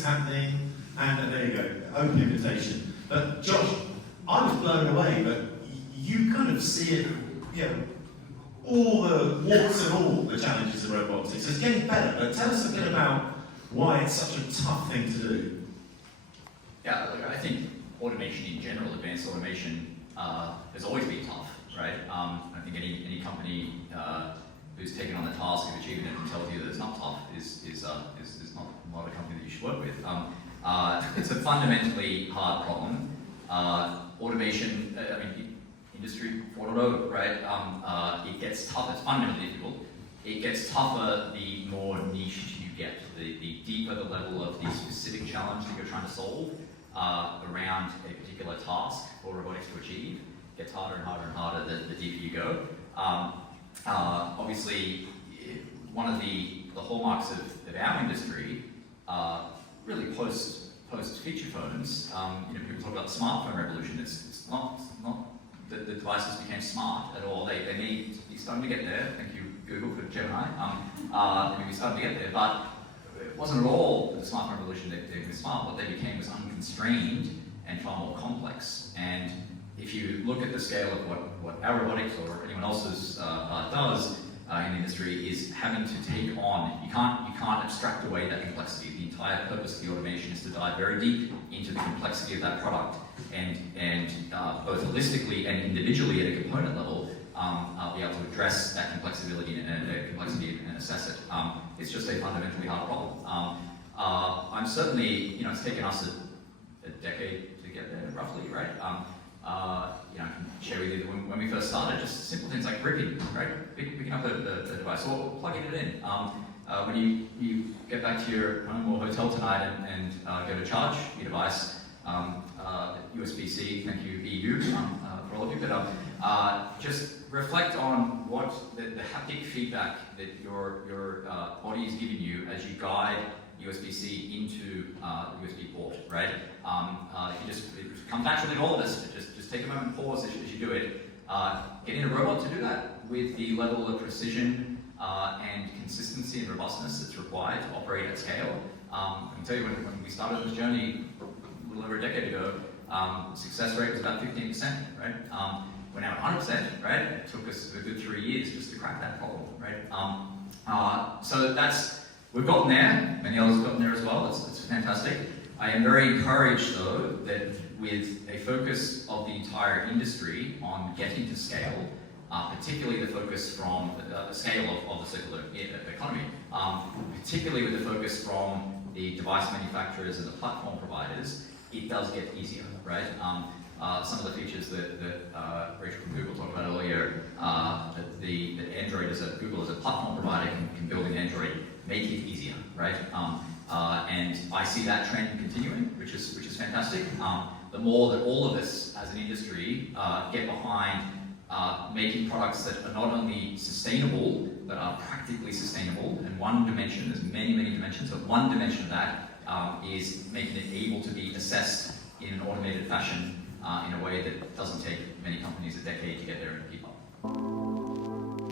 things happening, and there you go, open invitation. But Josh, I was blown away, but you kind of see it, you know, all the warts and all the challenges of robotics. It's getting better, but tell us a bit about why it's such a tough thing to do. Yeah, look, I think automation in general, advanced automation, has always been tough, right? I think any company who's taken on the task of achieving it and tells you that it's not tough is not a company that you should work with. It's a fundamentally hard problem. Automation, Industry 4.0, right? It gets tough. It's fundamentally difficult. It gets tougher the more niche you get, the deeper the level of the specific challenge that you're trying to solve around a particular task for robotics to achieve. It gets harder and harder and harder the deeper you go. Obviously, one of the hallmarks of our industry, really post feature phones, people talk about the smartphone revolution. It's not that the devices became smart at all. They need to be starting to get there. Thank you, Google, for Gemini. They may be starting to get there, but it wasn't at all the smartphone revolution that they became smart. What they became was unconstrained and far more complex. And if you look at the scale of what our robotics or anyone else's does in the industry, is having to take on, you can't abstract away that complexity. The entire purpose of the automation is to dive very deep into the complexity of that product and both holistically and individually at a component level, be able to address that complexity and assess it. It's just a fundamentally hard problem. I'm certainly, it's taken us a decade to get there, roughly, right? I can share with you that when we first started, just simple things like gripping, right? Picking up the device or plugging it in. When you get back to your home or hotel tonight and go to charge your device, USB-C, thank you EU for all of you, but just reflect on what the haptic feedback that your body is giving you as you guide USB-C into the USB port, right? It comes naturally to all of us. Just take a moment and pause as you do it. Getting a robot to do that with the level of precision and consistency and robustness that's required to operate at scale. I can tell you when we started this journey a little over a decade ago, success rate was about 15%, right? We're now at 100%, right? It took us a good 3 years just to crack that problem, right? So we've gotten there. Many others have gotten there as well. It's fantastic. I am very encouraged, though, that with a focus of the entire industry on getting to scale, particularly the focus from the scale of the circular economy, particularly with the focus from the device manufacturers and the platform providers, it does get easier, right? Some of the features that Rachel from Google talked about earlier, that Android Google as a platform provider can build in Android, make it easier, right? And I see that trend continuing, which is fantastic. The more that all of us as an industry get behind making products that are not only sustainable, but are practically sustainable, and one dimension, there's many dimensions, but one dimension of that is making it able to be assessed in an automated fashion in a way that doesn't take many companies a decade to get there and keep up.